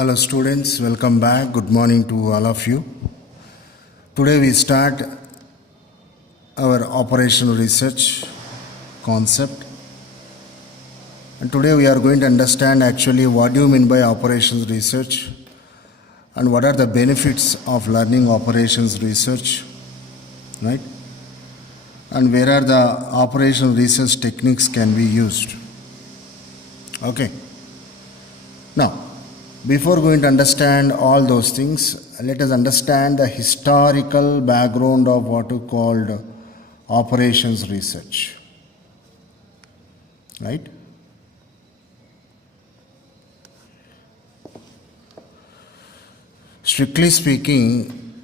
Hello students, welcome back. Good morning to all of you. Today we start our operational research concept. And today we are going to understand actually what do you mean by operations research and what are the benefits of learning operations research, right? And where are the operational research techniques can be used. Okay. Now, before going to understand all those things, let us understand the historical background of what is called operations research. Right? Strictly speaking,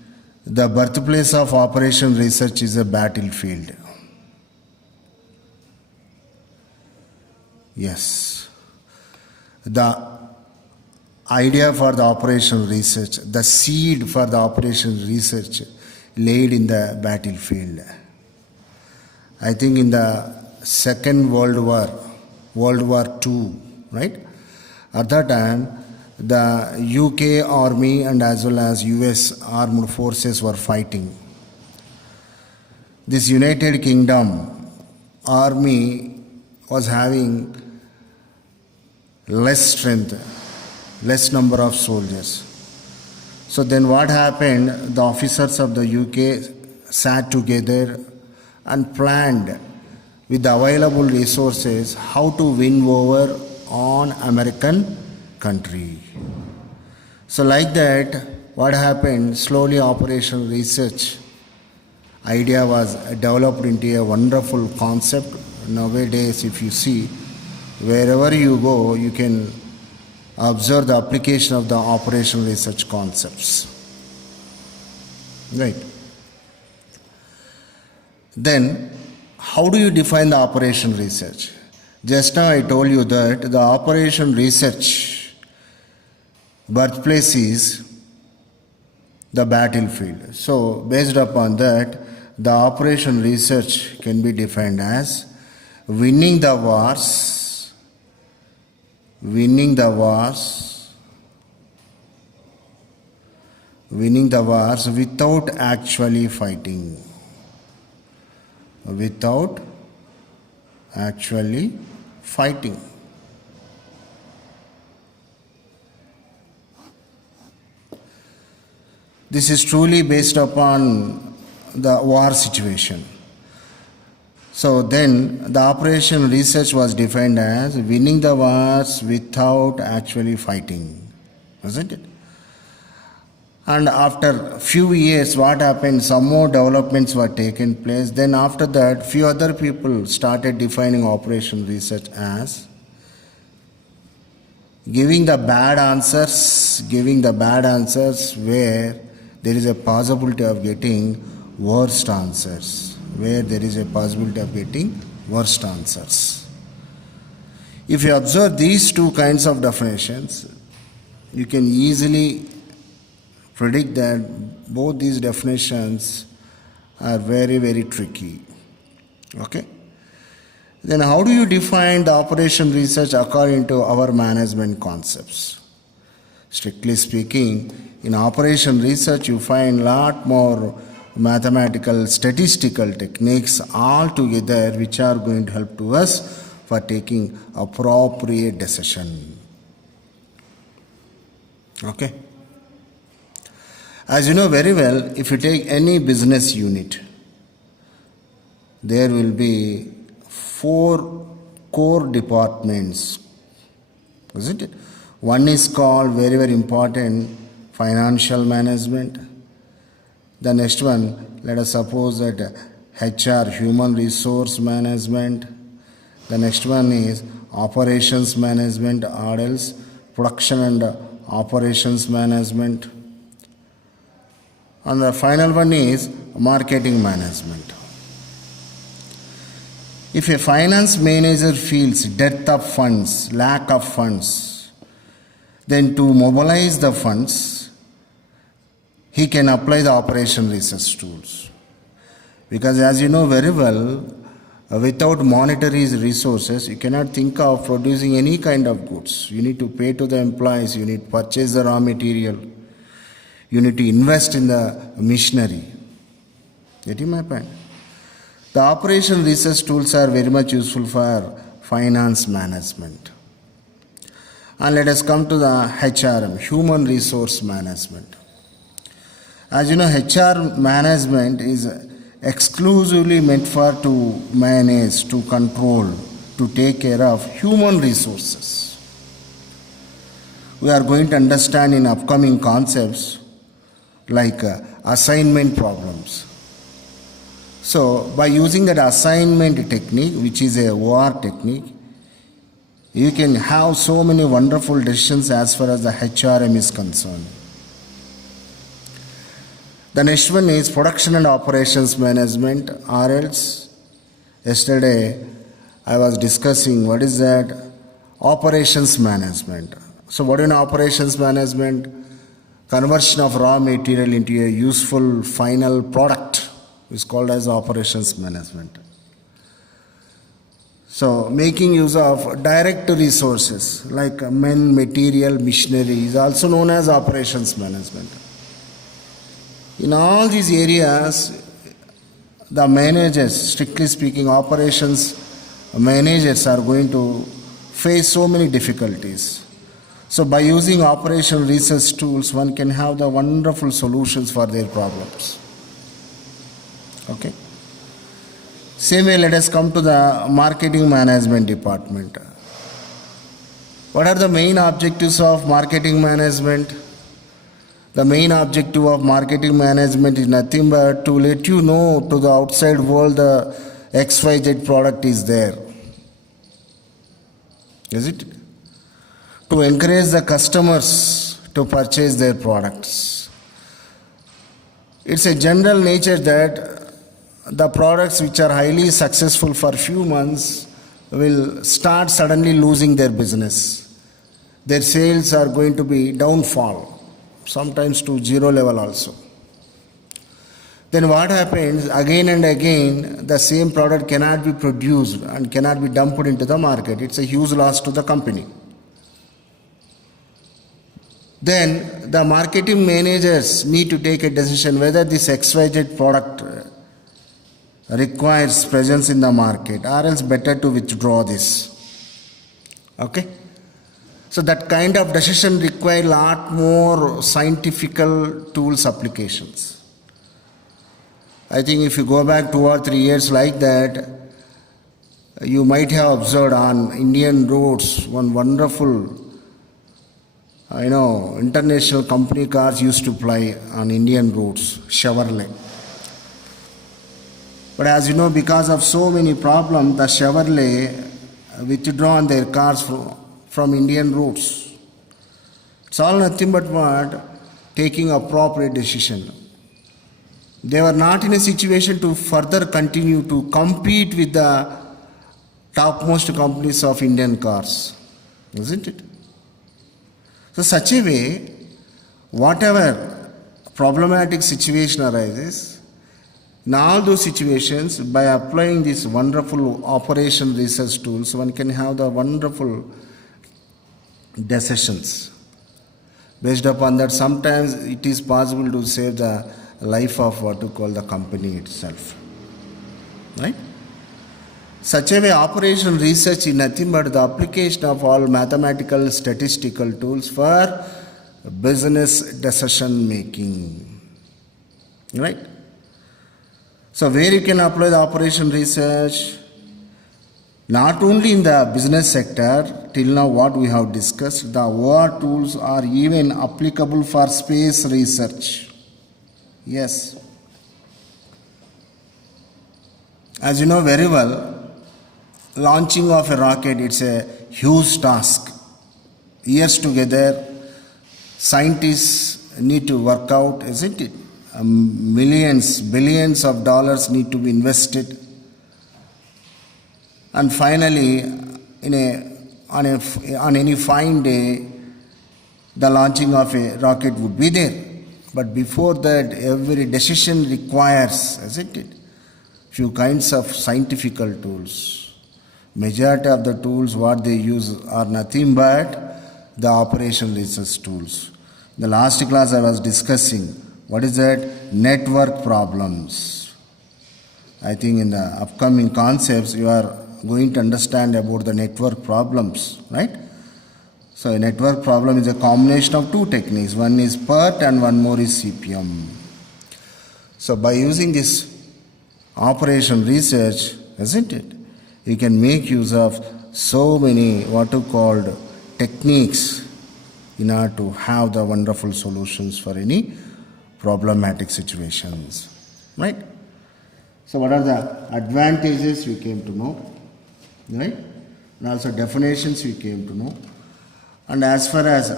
the birthplace of operations research is a battlefield. Yes. The idea for the operation research, the seed for the operation research laid in the battlefield. I think in the Second World War, World War II, right? At that time, the UK army and as well as US armed forces were fighting. This United Kingdom army was having less strength, less number of soldiers. So then what happened? The officers of the UK sat together and planned with the available resources how to win over on American country. So like that, what happened? Slowly operation research idea was developed into a wonderful concept. Nowadays, if you see, wherever you go, you can observe the application of the operation research concepts. Right. Then, how do you define the operation research? Just now I told you that the operation research birthplace is the battlefield. So, based upon that, the operation research can be defined as winning the wars without actually fighting. Without actually fighting. This is truly based upon the war situation. So then the operation research was defined as winning the wars without actually fighting, wasn't it? And after few years, what happened? Some more developments were taken place. Then after that, few other people started defining operation research as giving the bad answers where there is a possibility of getting worst answers. If you observe these two kinds of definitions, you can easily predict that both these definitions are very, very tricky. Okay? Then how do you define the operation research according to our management concepts? Strictly speaking, in operation research you find a lot more mathematical, statistical techniques all together which are going to help to us for taking appropriate decision. Okay? As you know very well, if you take any business unit, there will be 4 core departments, isn't it? One is called very, very important financial management. The next one, let us suppose that HR, human resource management. The next one is operations management, or else production and operations management. And the final one is marketing management. If a finance manager feels dearth of funds, lack of funds, then to mobilize the funds, he can apply the operation research tools. Because as you know very well, Without monetary resources, you cannot think of producing any kind of goods. You need to pay to the employees, you need to purchase the raw material, you need to invest in the machinery. Getting my point? The operation research tools are very much useful for finance management. And let us come to the HRM, human resource management. As you know, HR management is exclusively meant for to manage, to control, to take care of human resources. We are going to understand in upcoming concepts like assignment problems. So by using that assignment technique, which is a OR technique, you can have so many wonderful decisions as far as the HRM is concerned. The next one is production and operations management, or else yesterday I was discussing what is that operations management. So what is operations management? Conversion of raw material into a useful final product is called as operations management. So making use of direct resources like men, material, machinery is also known as operations management. In all these areas, the managers, strictly speaking, operations managers are going to face so many difficulties. So by using operation research tools, one can have the wonderful solutions for their problems. Okay. Same way, let us come to the marketing management department. What are the main objectives of marketing management? The main objective of marketing management is nothing but to let you know to the outside world the XYZ product is there. Is it? To encourage the customers to purchase their products. It's a general nature that the products which are highly successful for few months will start suddenly losing their business. Their sales are going to be downfall, sometimes to zero level also. Then what happens, again and again the same product cannot be produced and cannot be dumped into the market. It's a huge loss to the company. Then the marketing managers need to take a decision whether this XYZ product requires presence in the market or else better to withdraw this. Okay? So that kind of decision require a lot more scientific tools applications. I think if you go back 2 or 3 years like that, you might have observed on Indian roads one wonderful, international company cars used to ply on Indian roads, Chevrolet. But as you know, because of so many problems, the Chevrolet withdrawn their cars from Indian roads. It's all nothing but what? Taking appropriate decision. They were not in a situation to further continue to compete with the topmost companies of Indian cars. Isn't it? So such a way, whatever problematic situation arises, in all those situations, by applying these wonderful operation research tools, one can have the wonderful decisions. Based upon that, sometimes it is possible to save the life of what you call the company itself. Right? Such a way, operation research is nothing but the application of all mathematical statistical tools for business decision making. Right? So where you can apply the operation research? Not only in the business sector, till now what we have discussed, the OR tools are even applicable for space research. Yes. As you know very well, launching of a rocket, it's a huge task. Years together, scientists need to work out, isn't it? Millions, billions of dollars need to be invested. And finally, on any fine day, the launching of a rocket would be there. But before that, every decision requires, isn't it, few kinds of scientific tools. Majority of the tools what they use are nothing but the operation research tools. The last class I was discussing what is that network problems. I think in the upcoming concepts you are going to understand about the network problems, right? So a network problem is a combination of two techniques. One is PERT and one more is CPM. So by using this operation research, isn't it? You can make use of so many what you called techniques in order to have the wonderful solutions for any problematic situations, right? So what are the advantages we came to know, right? And also definitions we came to know. And as far as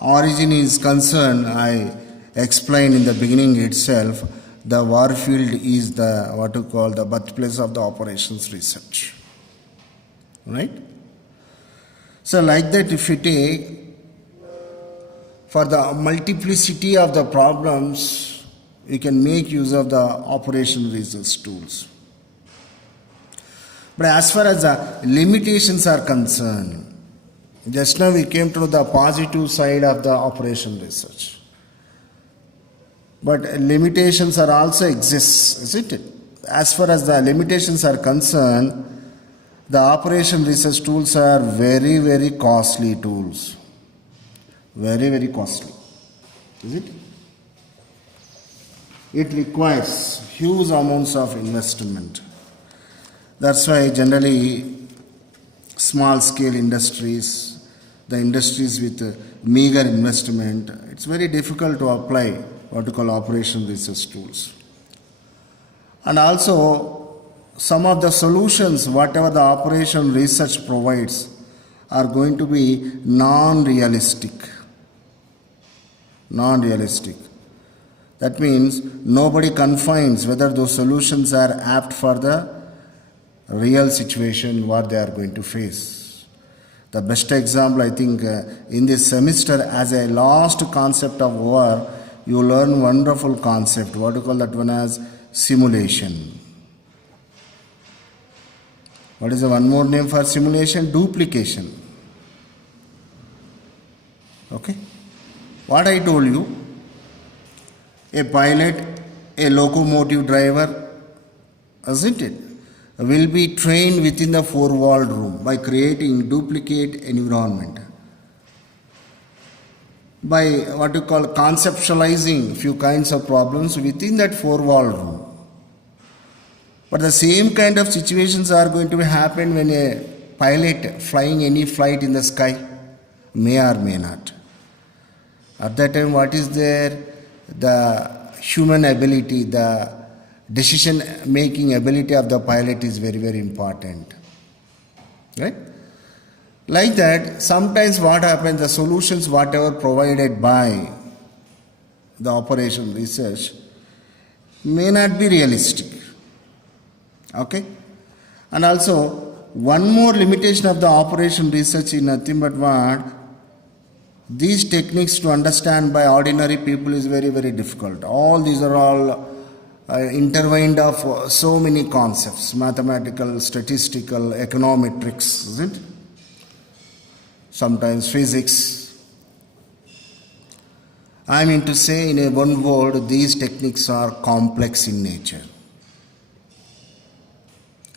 origin is concerned, I explained in the beginning itself, the Warfield is the what you call the birthplace of the operations research, right? So like that, if you take for the multiplicity of the problems, you can make use of the operation research tools. But as far as the limitations are concerned, just now we came to the positive side of the operation research. But limitations are also exist, isn't it? As far as the limitations are concerned, the operation research tools are very, very costly tools. Very, very costly. Is it? It requires huge amounts of investment. That's why generally small scale industries, the industries with meager investment, it's very difficult to apply what we call operation research tools. And also some of the solutions whatever the operation research provides are going to be non-realistic. Non-realistic. That means nobody confines whether those solutions are apt for the real situation what they are going to face. The best example I think in this semester as a last concept of OR, you learn wonderful concept. What do you call that one as simulation? What is the one more name for simulation? Duplication. Okay. What I told you, a pilot, a locomotive driver, isn't it, will be trained within the four-walled room by creating duplicate environment. By what you call conceptualizing few kinds of problems within that four-walled room. But the same kind of situations are going to happen when a pilot flying any flight in the sky, may or may not. At that time, what is there? The human ability, the decision-making ability of the pilot is very, very important. Right? Like that, sometimes what happens, the solutions whatever provided by the operation research may not be realistic. Okay? And also, one more limitation of the operation research is nothing but what? These techniques to understand by ordinary people is very, very difficult. All these are all intertwined of so many concepts, mathematical, statistical, econometrics, isn't it? Sometimes physics. I mean to say in a one word, these techniques are complex in nature.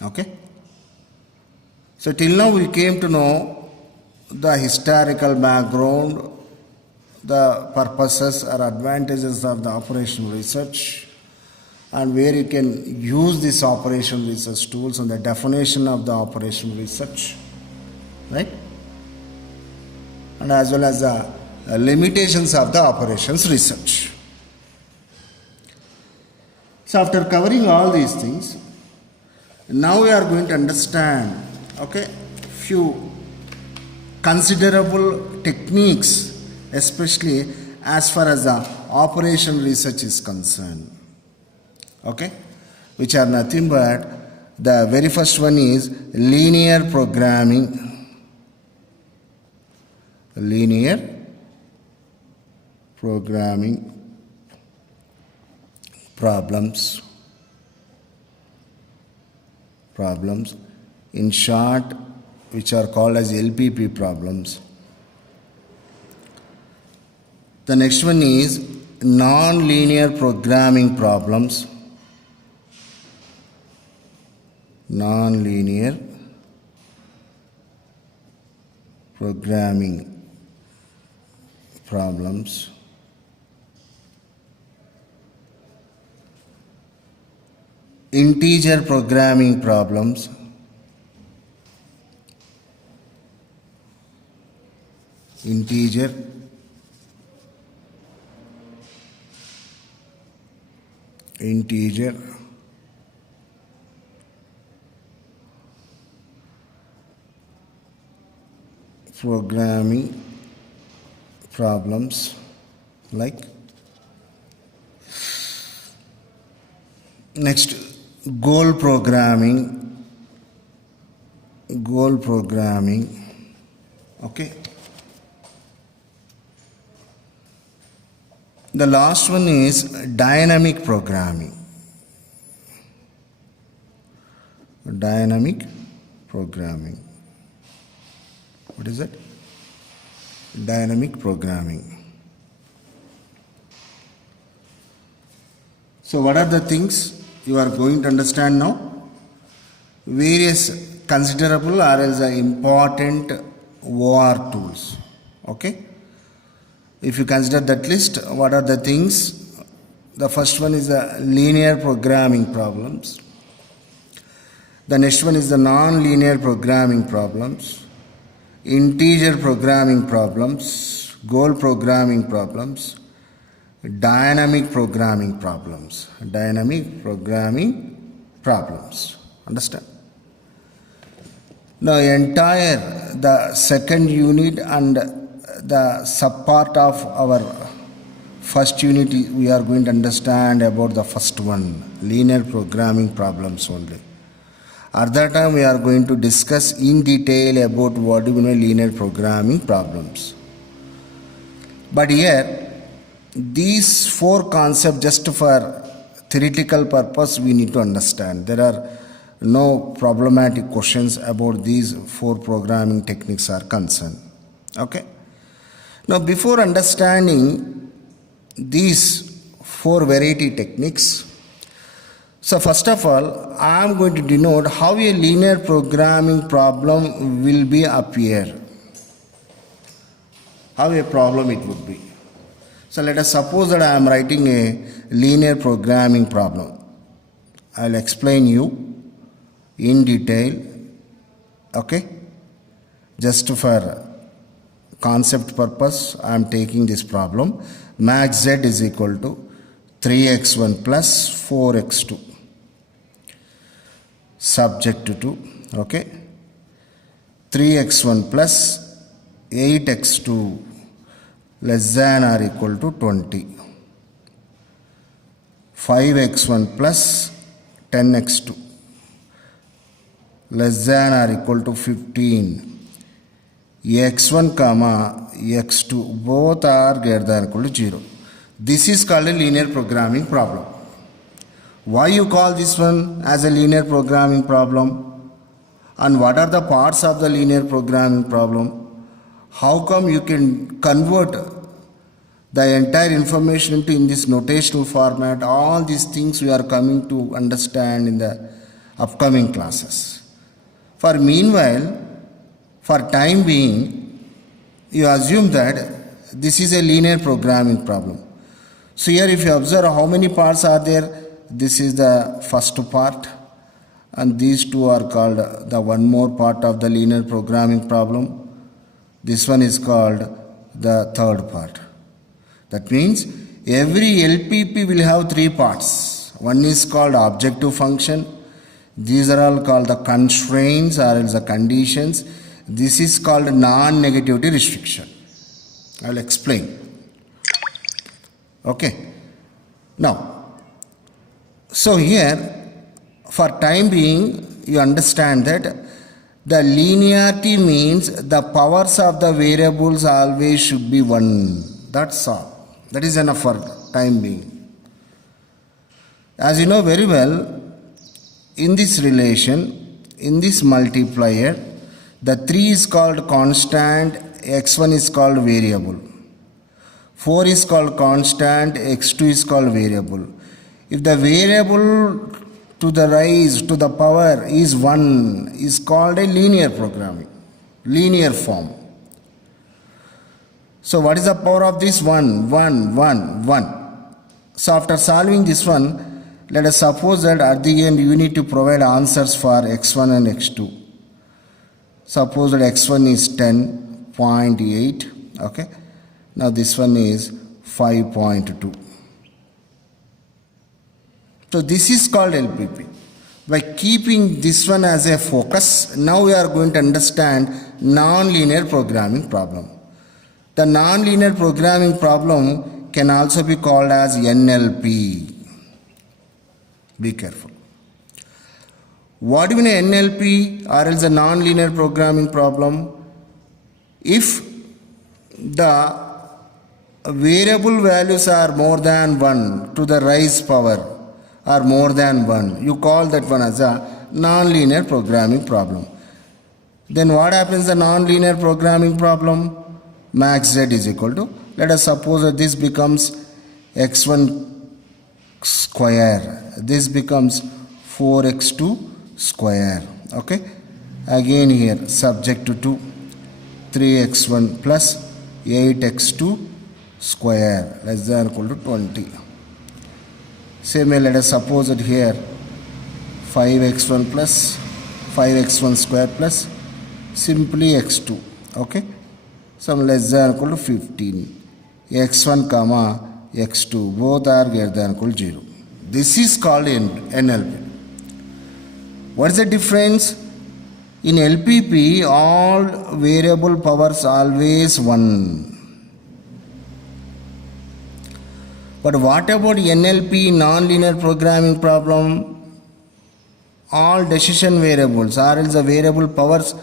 Okay? So till now we came to know the historical background, the purposes or advantages of the operation research, and where you can use this operation research tools and the definition of the operation research, right? And as well as the limitations of the operations research. So after covering all these things, now we are going to understand, okay, few considerable techniques, especially as far as the operation research is concerned. Okay, which are nothing but the very first one is linear programming. Linear programming problems. problems, in short, which are called as LPP problems. The next one is non-linear programming problems. Non-linear programming problems. Integer programming problems. Integer programming problems, like next goal programming, okay. The last one is dynamic programming. What is it? Dynamic programming. So what are the things you are going to understand now? Various considerable or else important OR tools. Okay. If you consider that list, what are the things? The first one is the linear programming problems. The next one is the non-linear programming problems, integer programming problems, goal programming problems, dynamic programming problems. Understand? Now the second unit and the subpart of our first unit, we are going to understand about the first one, linear programming problems only. At that time, we are going to discuss in detail about what do we know linear programming problems. But here, these four concepts, just for theoretical purpose, we need to understand. There are no problematic questions about these four programming techniques are concerned. Okay. Now, before understanding these four variety techniques, so first of all, I am going to denote how a linear programming problem will be appear. How a problem it would be. So let us suppose that I am writing a linear programming problem. I will explain you in detail. Okay? Just for concept purpose, I am taking this problem. Max z is equal to 3x1 plus 4x2. Subject to, okay, 3x1 plus 8x2 less than or equal to 20. 5x1 plus 10x2 less than or equal to 15. x1 comma x2 both are greater than or equal to 0. This is called a linear programming problem. Why you call this one as a linear programming problem? And what are the parts of the linear programming problem? How come you can convert the entire information into in this notational format? All these things we are coming to understand in the upcoming classes. For meanwhile, for time being, you assume that this is a linear programming problem. So here if you observe how many parts are there, this is the first part and these two are called the one more part of the linear programming problem. This one is called the third part. That means every LPP will have three parts. One is called objective function. These are all called the constraints or else the conditions. This is called non-negativity restriction. I will explain. Okay. Now, so here, for time being, you understand that the linearity means the powers of the variables always should be 1. That's all. That is enough for time being. As you know very well, in this relation, in this multiplier, the 3 is called constant, x1 is called variable. 4 is called constant, x2 is called variable. If the variable to the rise to the power is 1 is called a linear programming, linear form. So what is the power of this? 1, 1, 1, 1. So after solving this one, let us suppose that at the end you need to provide answers for x1 and x2. Suppose that x1 is 10.8. Okay. Now this one is 5.2. So this is called LPP. By keeping this one as a focus, now we are going to understand non-linear programming problem. The non-linear programming problem can also be called as NLP. Be careful. What do you mean NLP or else a non-linear programming problem? If the variable values are more than 1 to the rise power or more than 1, you call that one as a non-linear programming problem. Then what happens in the non-linear programming problem? Max z is equal to, let us suppose that this becomes x1 square. This becomes 4x2 square. Okay. Again here subject to 2, 3x1 plus 8x2 square less than or equal to 20. Same way, let us suppose that here 5x1 plus 5x1 square plus simply x2. Okay. Some less than or equal to 15. x1 comma x2 both are greater than or equal to 0. This is called NLP. What is the difference? In LPP, all variable powers always 1. But what about NLP, non-linear programming problem? All decision variables or else the variable powers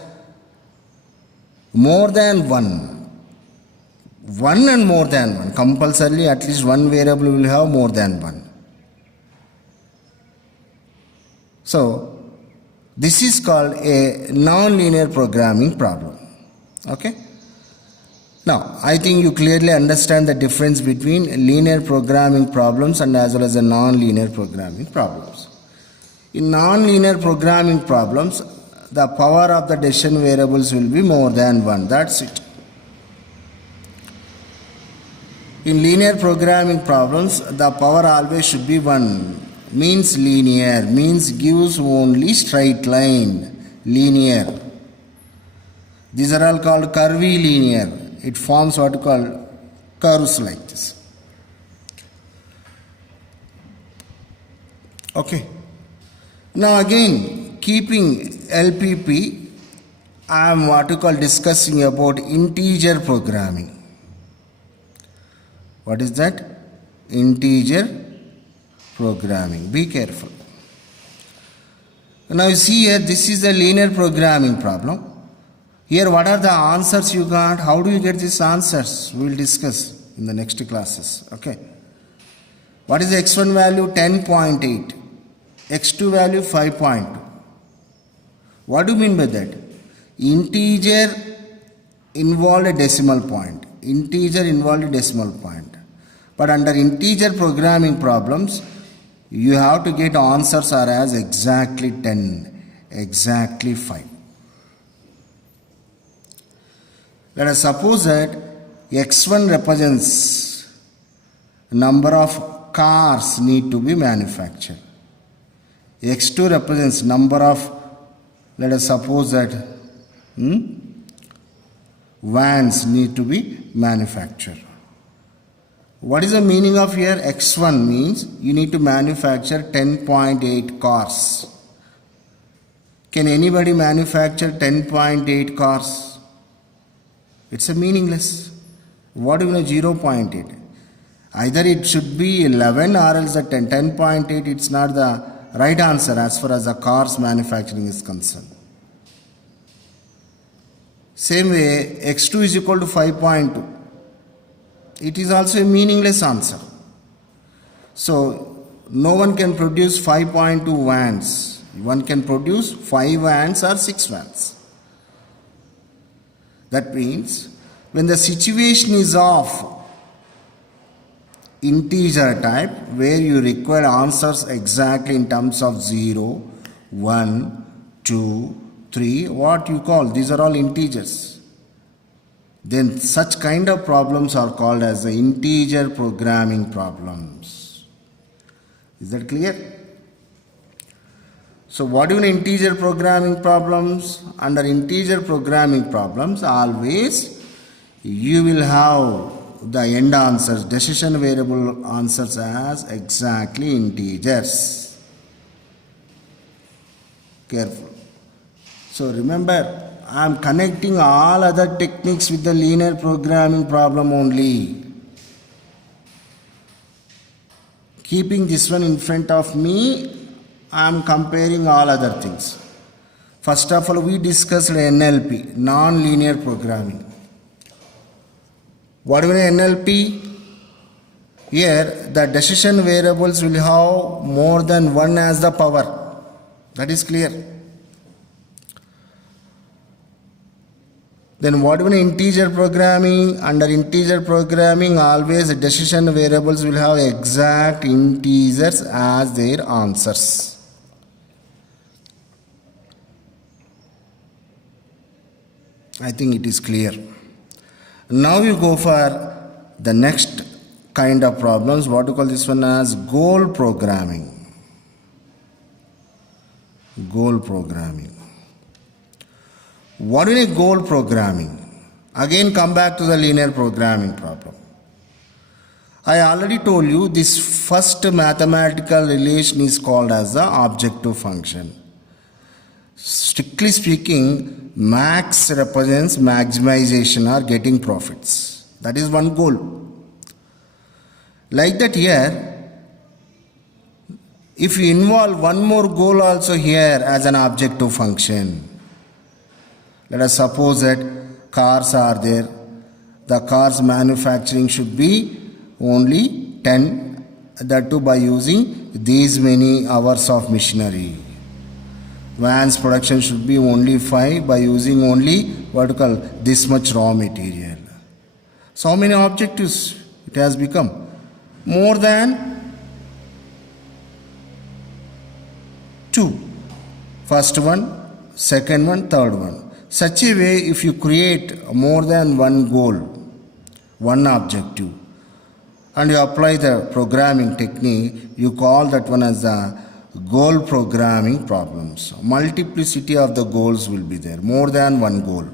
more than 1. 1 and more than 1. Compulsorily at least one variable will have more than 1. So this is called a non-linear programming problem. Okay. Now I think you clearly understand the difference between linear programming problems and as well as the non-linear programming problems. In non-linear programming problems, the power of the decision variables will be more than 1. That's it. In linear programming problems, the power always should be 1. Means linear, means gives only straight line, linear. These are all called curvy linear. It forms what you call curves like this. Okay. Now again, keeping LPP, I am what you call discussing about integer programming. What is that? Integer programming. Be careful. Now you see here, this is a linear programming problem. Here what are the answers you got? How do you get these answers? We will discuss in the next classes. Okay. What is the x1 value? 10.8. x2 value 5.2. What do you mean by that? Integer involved a decimal point. Integer involved a decimal point. But under integer programming problems, you have to get answers are as exactly 10, exactly 5. Let us suppose that x1 represents number of cars need to be manufactured. x2 represents number of, let us suppose that vans need to be manufactured. What is the meaning of here? x1 means you need to manufacture 10.8 cars. Can anybody manufacture 10.8 cars? It's a meaningless. What do you know 0.8? Either it should be 11 or else the 10.8. It's not the right answer as far as the cars manufacturing is concerned. Same way, x2 is equal to 5.2. It is also a meaningless answer. So, no one can produce 5.2 vans. One can produce 5 vans or 6 vans. That means when the situation is of integer type where you require answers exactly in terms of 0, 1, 2, 3, what you call, these are all integers. Then such kind of problems are called as the integer programming problems. Is that clear? So what do you mean integer programming problems? Under integer programming problems, always you will have the end answers, decision variable answers as exactly integers. Careful. So remember, I am connecting all other techniques with the linear programming problem only. Keeping this one in front of me, I am comparing all other things. First of all, we discussed NLP, non-linear programming. What do you mean NLP? Here, the decision variables will have more than one as the power. That is clear. Then what do you mean integer programming? Under integer programming, always the decision variables will have exact integers as their answers. I think it is clear. Now you go for the next kind of problems. What to call this one as goal programming. Goal programming. What is goal programming? Again come back to the linear programming problem. I already told you this first mathematical relation is called as the objective function. Strictly speaking, max represents maximization or getting profits. That is one goal. Like that here, if you involve one more goal also here as an objective function, let us suppose that cars are there. The cars manufacturing should be only 10, that too by using these many hours of machinery. Vans production should be only 5 by using only what you call this much raw material. So how many objectives it has become? More than 2. First one, second one, third one. Such a way, if you create more than one goal, one objective, and you apply the programming technique, you call that one as the goal programming problems. Multiplicity of the goals will be there, more than one goal.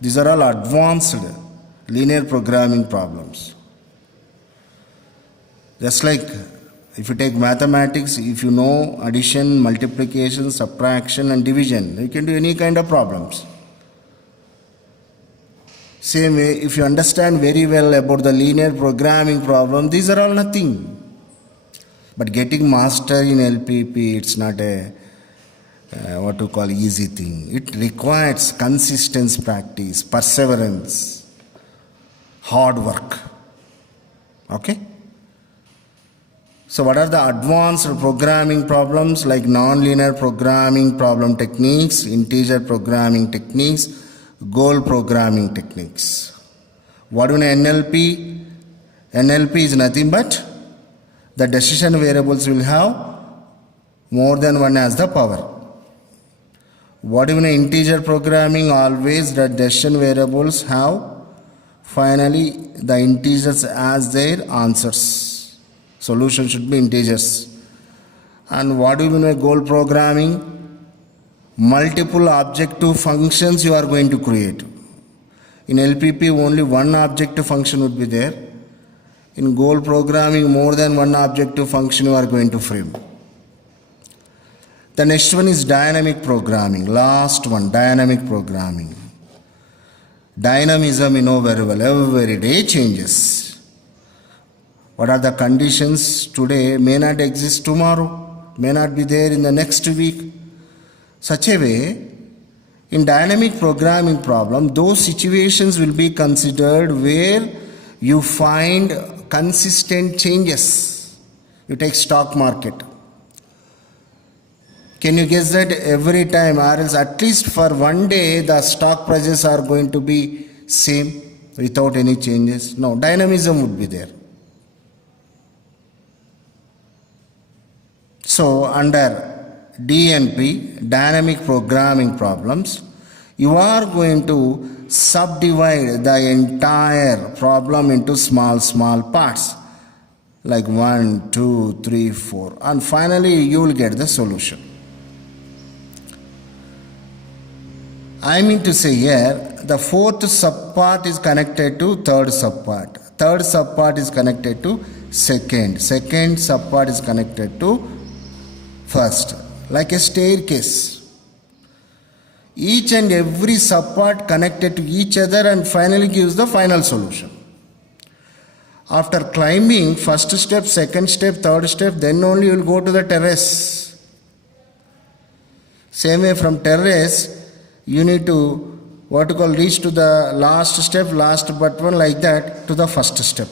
These are all advanced linear programming problems. Just like if you take mathematics, if you know addition, multiplication, subtraction and division, you can do any kind of problems. Same way, if you understand very well about the linear programming problem, these are all nothing. But getting master in LPP, it's not a what to call easy thing. It requires consistent practice, perseverance, hard work. Okay? So what are the advanced programming problems like non-linear programming problem techniques, integer programming techniques, goal programming techniques? What do you mean NLP? NLP is nothing but the decision variables will have more than one as the power. What do you mean integer programming? Always the decision variables have finally the integers as their answers. Solution should be integers. And what do you mean by goal programming? Multiple objective functions you are going to create. In LPP only one objective function would be there. In goal programming more than one objective function you are going to frame. The next one is dynamic programming. Last one, dynamic programming. Dynamism you know very well. Every day changes. What are the conditions today may not exist tomorrow, may not be there in the next week. Such a way, in dynamic programming problem, those situations will be considered where you find consistent changes. You take stock market. Can you guess that every time, or else at least for one day the stock prices are going to be same without any changes? No, dynamism would be there. So under DNP, dynamic programming problems, you are going to subdivide the entire problem into small parts like 1, 2, 3, 4, and finally you will get the solution. I mean to say here, the fourth subpart is connected to third subpart. Third subpart is connected to second. Second subpart is connected to first, like a staircase. Each and every subpart connected to each other and finally gives the final solution. After climbing first step, second step, third step, then only you will go to the terrace. Same way from terrace, you need to reach to the last step, last but one, like that to the first step.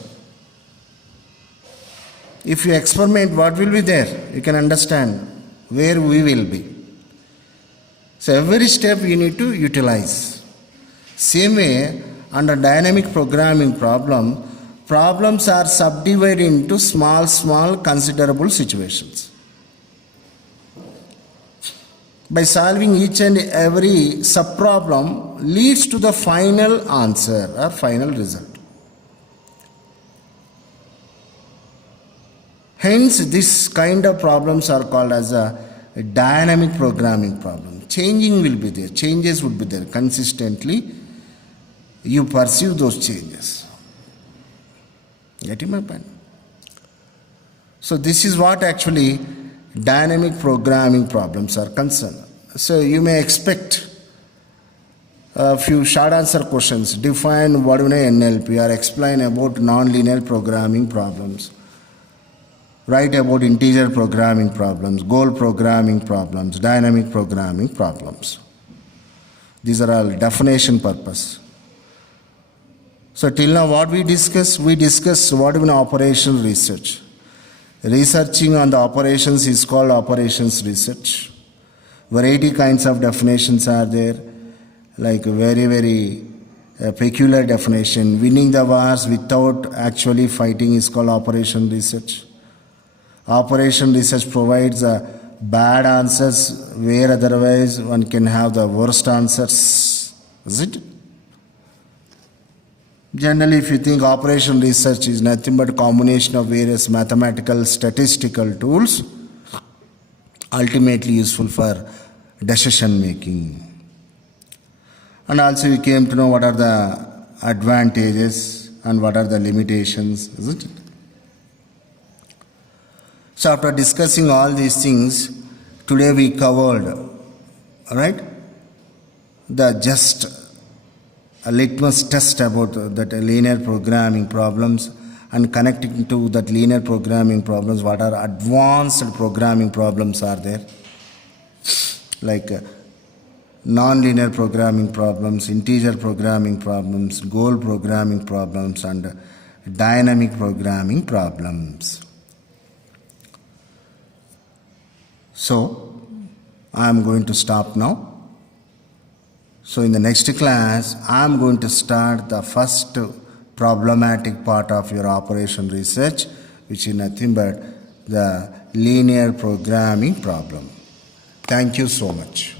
If you experiment, what will be there? You can understand where we will be. So every step you need to utilize. Same way, under dynamic programming problems are subdivided into small considerable situations. By solving each and every subproblem leads to the final answer or final result. Hence, this kind of problems are called as a dynamic programming problem. Changing will be there, changes would be there. Consistently, you pursue those changes. Getting my point? So this is what actually dynamic programming problems are concerned. So you may expect a few short answer questions. Define what is NLP or explain about non-linear programming problems. Write about integer programming problems, goal programming problems, dynamic programming problems. These are all definition purpose. So till now what we discussed what is an operational research. Researching on the operations is called operations research. Variety kinds of definitions are there, like very peculiar definition. Winning the wars without actually fighting is called operation research. Operation research provides bad answers where otherwise one can have the worst answers. Is it? Generally, if you think operation research is nothing but a combination of various mathematical, statistical tools, ultimately useful for decision making. And also we came to know what are the advantages and what are the limitations, isn't it? So after discussing all these things, today we covered, just a litmus test about that linear programming problems, and connecting to that linear programming problems, what are advanced programming problems are there, like non-linear programming problems, integer programming problems, goal programming problems, and dynamic programming problems. So I am going to stop now. So in the next class, I am going to start the first problematic part of your operation research, which is nothing but the linear programming problem. Thank you so much.